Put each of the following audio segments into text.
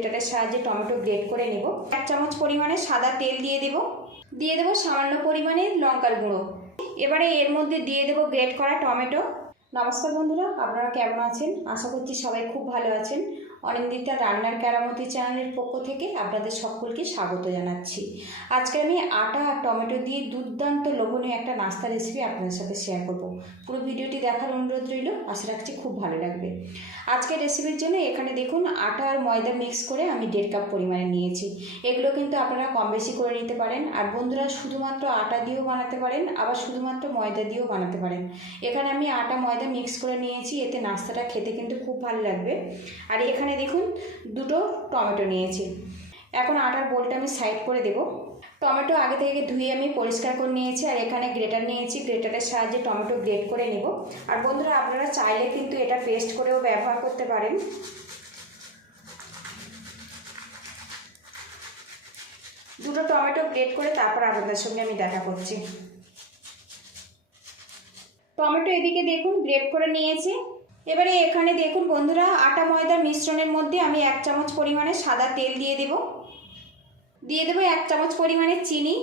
গ্রেটারের সাহায্যে tomato great করে নেব। 1 চামচ পরিমাণে সাদা তেল দিয়ে দেব সামান্য পরিমাণে লঙ্কার গুঁড়ো। এবারে এর মধ্যে দিয়ে দেব গ্রেট করা টমেটো। নমস্কার বন্ধুরা, আপনারা কেমন আছেন? আশা করছি সবাই খুব ভালো আছেন। অনিন্দিতা রান্নার কেরামতি চ্যানেলের পক্ষ থেকে আপনাদের সকলকে স্বাগত জানাচ্ছি। আজকে আমি আটা আর টমেটো দিয়ে দুর্দান্ত লোভনীয় একটা নাস্তা রেসিপি আপনাদের সাথে শেয়ার করব। পুরো ভিডিওটি দেখার অনুরোধ রইল, আশা রাখছি খুব ভালো লাগবে। আজকের রেসিপির জন্য এখানে দেখুন আটা আর ময়দা মিক্স করে আমি 1.5 কাপ পরিমাণে নিয়েছি। এগুলো কিন্তু আপনারা কম বেশি করে নিতে পারেন। আর বন্ধুরা শুধুমাত্র আটা দিয়েও বানাতে পারেন, আবার শুধুমাত্র ময়দা দিয়েও বানাতে পারেন। এখানে আমি আটা ময়দা মিক্স করে নিয়েছি, এতে নাস্তাটা খেতে কিন্তু খুব ভালো লাগবে। আর এখানে দেখুন 2টো টমেটো নিয়েছি। এখন আটার বোলটা আমি সাইড করে দেব। টমেটো আগে থেকে ধুয়ে আমি পরিষ্কার করে নিয়েছি। আর এখানে গ্রেটার নিয়েছি, গ্রেটারের সাহায্যে টমেটো গ্রেট করে নেব। আর বন্ধুরা আপনারা চাইলে কিন্তু এটা পেস্ট করেও ব্যবহার করতে পারেন। দুটো টমেটো গ্রেট করে তারপর আপনাদের সঙ্গে আমি দেখা করছি। টমেটো এদিকে দেখুন গ্রেট করে নিয়েছি। এবারে এখানে দেখুন বন্ধুরা আটা ময়দার মিশ্রণের মধ্যে আমি 1 চামচ পরিমাণে সাদা তেল দিয়ে দেব 1 চামচ পরিমাণে চিনি,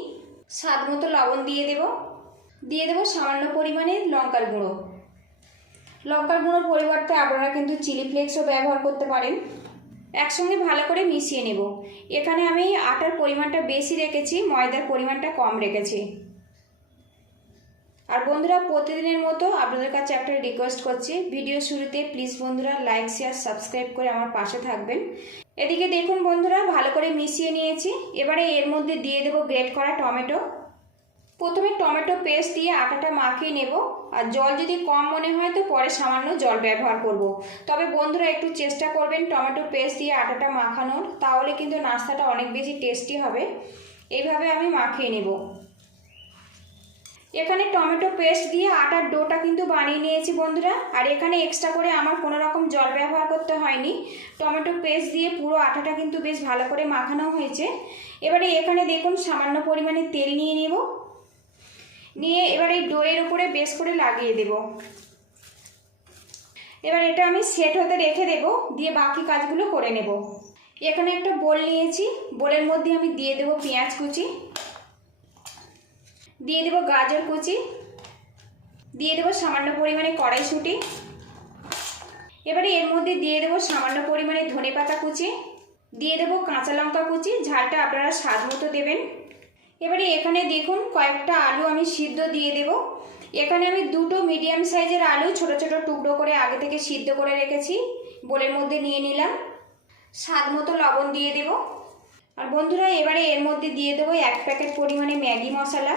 স্বাদ মতো লবণ দিয়ে দেব সামান্য পরিমাণে লঙ্কার গুঁড়ো। লঙ্কার গুঁড়োর পরিবর্তে আপনারা কিন্তু চিলি ফ্লেক্সও ব্যবহার করতে পারেন। একসঙ্গে ভালো করে মিশিয়ে নেব। এখানে আমি আটার পরিমাণটা বেশি রেখেছি, ময়দার পরিমাণটা কম রেখেছি। আর বন্ধুরা প্রতিদিনের মতো আপনাদের কাছে একটা রিকোয়েস্ট করছি, ভিডিও শুরুতে প্লিজ বন্ধুরা লাইক শেয়ার সাবস্ক্রাইব করে আমার পাশে থাকবেন। এদিকে দেখুন বন্ধুরা ভালো করে মিশিয়ে নিয়েছি। এবারে এর মধ্যে দিয়ে দেব গ্রেট করা টমেটো। প্রথমে টমেটো পেস্ট দিয়ে আটাটা মাখিয়ে নেব। আর জল যদি কম মনে হয় তো পরে সামান্য জল ব্যবহার করব। তবে বন্ধুরা একটু চেষ্টা করবেন টমেটো পেস্ট দিয়ে আটাটা মাখানোর, তাহলে কিন্তু নাস্তাটা অনেক বেশি টেস্টি হবে। এইভাবে আমি মাখিয়ে নেব। এখানে টমেটো পেস্ট দিয়ে আটার ডোটা কিন্তু বানিয়ে নিয়েছি বন্ধুরা। আর এখানে এক্সট্রা করে আমার কোনো রকম জল ব্যবহার করতে হয়নি। টমেটো পেস্ট দিয়ে পুরো আটাটা কিন্তু বেশ ভালো করে মাখানো হয়েছে। এবারে এখানে দেখুন সামান্য পরিমাণে তেল নিয়ে এবার এই ডোয়ের উপরে বেশ করে লাগিয়ে দেব। এবার এটা আমি সেট হতে রেখে দেব, দিয়ে বাকি কাজগুলো করে নেব। এখানে একটা বোল নিয়েছি, বোলের মধ্যে আমি দিয়ে দেব পেঁয়াজ কুচি, দিয়ে দেব গাজর কুচি, দিয়ে দেব সামান্য পরিমাণে কড়াইশুঁটি। এবারে এর মধ্যে দিয়ে দেব সামান্য পরিমাণে ধনেপাতা কুচি, দিয়ে দেব কাঁচা লঙ্কা কুচি, ঝালটা আপনারা স্বাদ মতো দেবেন। এবারে এখানে দেখুন কয়েকটা আলু আমি সিদ্ধ দিয়ে দেব। এখানে আমি 2টো মিডিয়াম সাইজের আলু ছোট ছোট টুকরো করে আগে থেকে সিদ্ধ করে রেখেছি, বোলের মধ্যে নিয়ে নিলাম। স্বাদ মতো লবণ দিয়ে দেব। আর বন্ধুরা এবারে এর মধ্যে দিয়ে দেবো 1 প্যাকেট পরিমাণে ম্যাগি মশলা।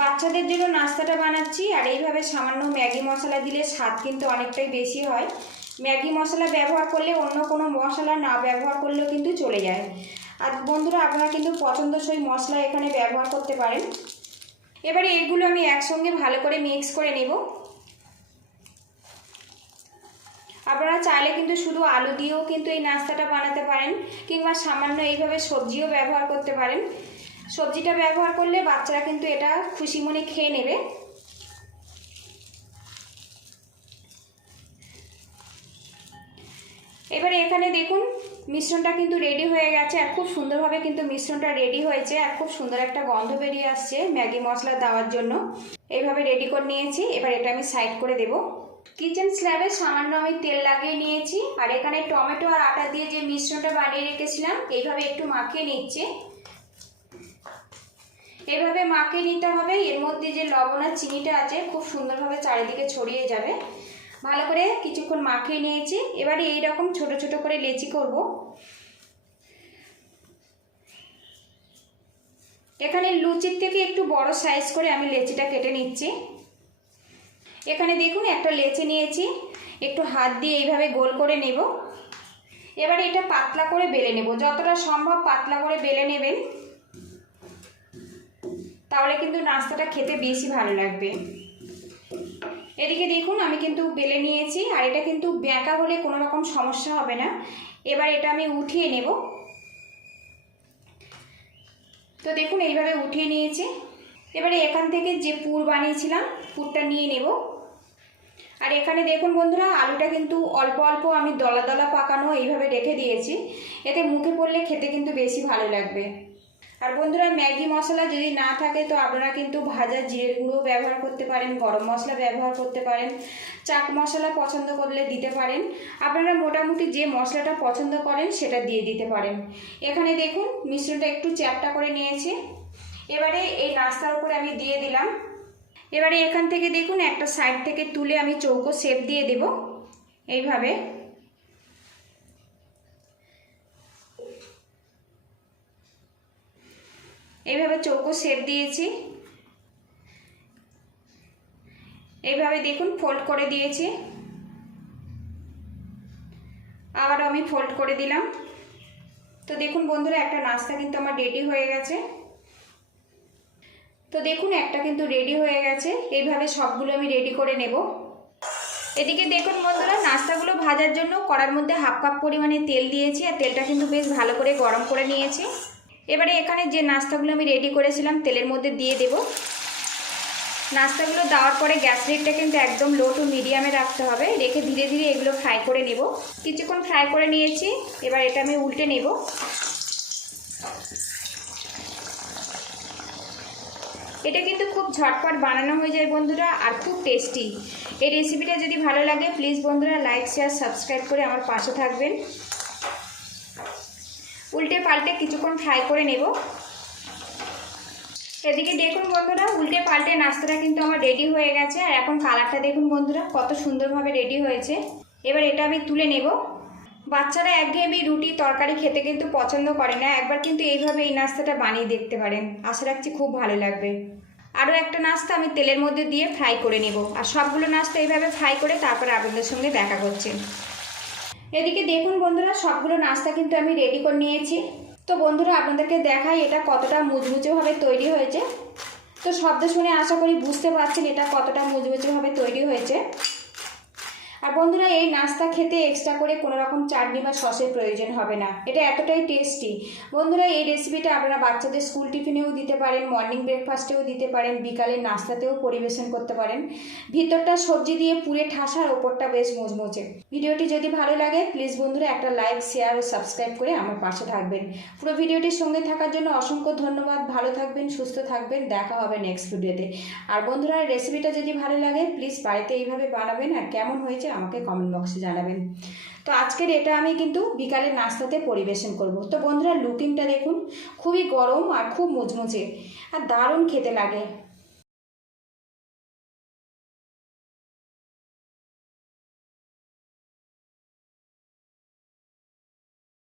বাচ্চাদের জন্য নাস্তাটা বানাচ্ছি, আর এইভাবে সামান্য ম্যাগি মশলা দিলে স্বাদ কিন্তু অনেকটাই বেশি হয়। ম্যাগি মশলা ব্যবহার করলে অন্য কোনো মশলা না ব্যবহার করলেও কিন্তু চলে যায়। আর বন্ধুরা আপনারা কিন্তু পছন্দসই মশলা এখানে ব্যবহার করতে পারেন। এবারে এগুলো আমি একসঙ্গে ভালো করে মিক্স করে নেব। আপনারা চাইলে কিন্তু শুধু আলু দিয়েও কিন্তু এই নাস্তাটা বানাতে পারেন, কিংবা সামান্য এইভাবে সবজিও ব্যবহার করতে পারেন। সবজিটা ব্যবহার করলে বাচ্চারা কিন্তু এটা খুশি মনে খেয়ে নেবে। এবারে এখানে দেখুন মিশ্রণটা কিন্তু রেডি হয়ে গেছে। আর খুব সুন্দরভাবে কিন্তু মিশ্রণটা রেডি হয়েছে, আর খুব সুন্দর একটা গন্ধ বেরিয়ে আসছে ম্যাগি মশলা দেওয়ার জন্য। এইভাবে রেডি করে নিয়েছি। এবার এটা আমি সাইড করে দেব। কিচেন স্ল্যাবে সামান্য আমি তেল লাগিয়ে নিয়েছি। আর এখানে টমেটো আর আটা দিয়ে যে মিশ্রণটা বানিয়ে রেখেছিলাম এইভাবে একটু মাখিয়ে নিচ্ছে। এভাবে মাখিয়ে নিতে হবে। এর মধ্যে যে লবণ আর চিনিটা আছে খুব সুন্দরভাবে চারিদিকে ছড়িয়ে যাবে। ভালো করে কিছুক্ষণ মাখিয়ে নিয়েছি। এবারে এইরকম ছোট ছোট করে লেচি করব। এখানে লুচির থেকে একটু বড় সাইজ করে আমি লেচিটা কেটে নিচ্ছি। এখানে দেখুন একটা লেচি নিয়েছি, একটু হাত দিয়ে এইভাবে গোল করে নেব। এবারে এটা পাতলা করে বেলে নেব। যতটা সম্ভব পাতলা করে বেলে নেবেন, তাহলে কিন্তু নাস্তাটা খেতে বেশি ভালো লাগবে। এদিকে দেখুন আমি কিন্তু বেলে নিয়েছি। আর এটা কিন্তু বেঁকা হলে কোনো রকম সমস্যা হবে না। এবার এটা আমি উঠিয়ে নেব। তো দেখুন এইভাবে উঠিয়ে নিয়েছি। এবারে এখান থেকে যে পুর বানিয়েছিলাম পুরটা নিয়ে নেব। আর এখানে দেখুন বন্ধুরা, আলুটা কিন্তু অল্প অল্প আমি দলা দলা পাকানো এইভাবে রেখে দিয়েছি, এতে মুখে পড়লে খেতে কিন্তু বেশি ভালো লাগবে। আর বন্ধুরা, ম্যাগি মশলা যদি না থাকে তো আপনারা কিন্তু ভাজা জিরের গুঁড়ো ব্যবহার করতে পারেন, গরম মশলা ব্যবহার করতে পারেন, চাট মশলা পছন্দ করলে দিতে পারেন। আপনারা মোটামুটি যে মশলাটা পছন্দ করেন সেটা দিয়ে দিতে পারেন। এখানে দেখুন মিশ্রণটা একটু চ্যাপটা করে নিয়েছি। এবারে এই নাস্তার উপরে আমি দিয়ে দিলাম। এবারে এখান থেকে দেখুন একটা সাইড থেকে তুলে আমি চৌকো শেপ দিয়ে দেব এইভাবে। এইভাবে চৌকো শেপ দিয়েছি। এইভাবে দেখুন ফোল্ড করে দিয়েছি, আবার আমি ফোল্ড করে দিলাম। তো দেখুন বন্ধুরা, একটা নাস্তা কিন্তু আমার রেডি হয়ে গেছে। তো দেখুন একটা কিন্তু রেডি হয়ে গেছে। এইভাবে সবগুলো আমি রেডি করে নেব। এদিকে দেখুন বন্ধুরা, নাস্তাগুলো ভাজার জন্য কড়ার মধ্যে হাফ কাপ পরিমাণে তেল দিয়েছি, আর তেলটা কিন্তু বেশ ভালো করে গরম করে নিয়েছি। এবারে এখানে যে নাস্তাগুলো আমি রেডি করেছিলাম তেলের মধ্যে দিয়ে দেব। নাস্তাগুলো দেওয়ার পরে গ্যাস রেটটা কিন্তু একদম লো টু মিডিয়ামে রাখতে হবে, রেখে ধীরে ধীরে এগুলো ফ্রাই করে নেব। কিছুক্ষণ ফ্রাই করে নিয়েছি, এবার এটা আমি উল্টে নেব। এটা কিন্তু খুব ঝটপট বানানো হয়ে যায় বন্ধুরা, আর খুব টেস্টি। এই রেসিপিটা যদি ভালো লাগে প্লিজ বন্ধুরা লাইক শেয়ার সাবস্ক্রাইব করে আমার পাশে থাকবেন। উল্টে পাল্টে কিছুক্ষণ ফ্রাই করে নেব। এদিকে দেখুন বন্ধুরা, উল্টে পাল্টে নাস্তাটা কিন্তু আমার রেডি হয়ে গেছে। আর এখন কালারটা দেখুন বন্ধুরা কত সুন্দরভাবে রেডি হয়েছে। এবার এটা আমি তুলে নেব। বাচ্চারা একঘেয়েমি রুটি তরকারি খেতে কিন্তু পছন্দ করে না, একবার কিন্তু এইভাবে এই নাস্তাটা বানিয়ে দেখতে পারেন, আশা রাখছি খুব ভালো লাগবে। আরও একটা নাস্তা আমি তেলের মধ্যে দিয়ে ফ্রাই করে নেব, আর সবগুলো নাস্তা এইভাবে ফ্রাই করে তারপরে আপনাদের সঙ্গে দেখা করছি। এদিকে দেখুন বন্ধুরা, সবগুলো নাস্তা কিন্তু আমি রেডি করে নিয়েছি। তো বন্ধুরা আপনাদেরকে দেখাই এটা কতটা মুচমুচেভাবে তৈরি হয়েছে। তো শব্দ শুনে আশা করি বুঝতে পারছেন এটা কতটা মুচমুচেভাবে তৈরি হয়েছে। আর বন্ধুরা, এই নাস্তা খেতে এক্সট্রা করে কোনো রকম চাটনি বা সসের প্রয়োজন হবে না, এটা এতটাই টেস্টি। বন্ধুরা, এই রেসিপিটা আপনারা বাচ্চাদের স্কুল টিফিনেও দিতে পারেন, মর্নিং ব্রেকফাস্টেও দিতে পারেন, বিকালের নাস্তাতেও পরিবেশন করতে পারেন। ভিতরটা সবজি দিয়ে পুরে ঠাসা, আর ওপরটা বেশ মুচমুচে। ভিডিওটি যদি ভালো লাগে প্লিজ বন্ধুরা একটা লাইক শেয়ার ও সাবস্ক্রাইব করে আমার পাশে থাকবেন। পুরো ভিডিওটির সঙ্গে থাকার জন্য অসংখ্য ধন্যবাদ। ভালো থাকবেন, সুস্থ থাকবেন, দেখা হবে নেক্সট ভিডিওতে। আর বন্ধুরা, রেসিপিটা যদি ভালো লাগে প্লিজ বাড়িতে এইভাবে বানাবেন, আর কেমন হয়েছে আমাকে কমেন্ট বক্সে জানাবেন। তো আজকের এটা আমি কিন্তু বিকালের নাস্তাতে পরিবেশন করব। তো বন্ধুরা, লুকিংটা দেখুন খুবই গরম আর খুব মুচমুচে আর দারুণ খেতে লাগে।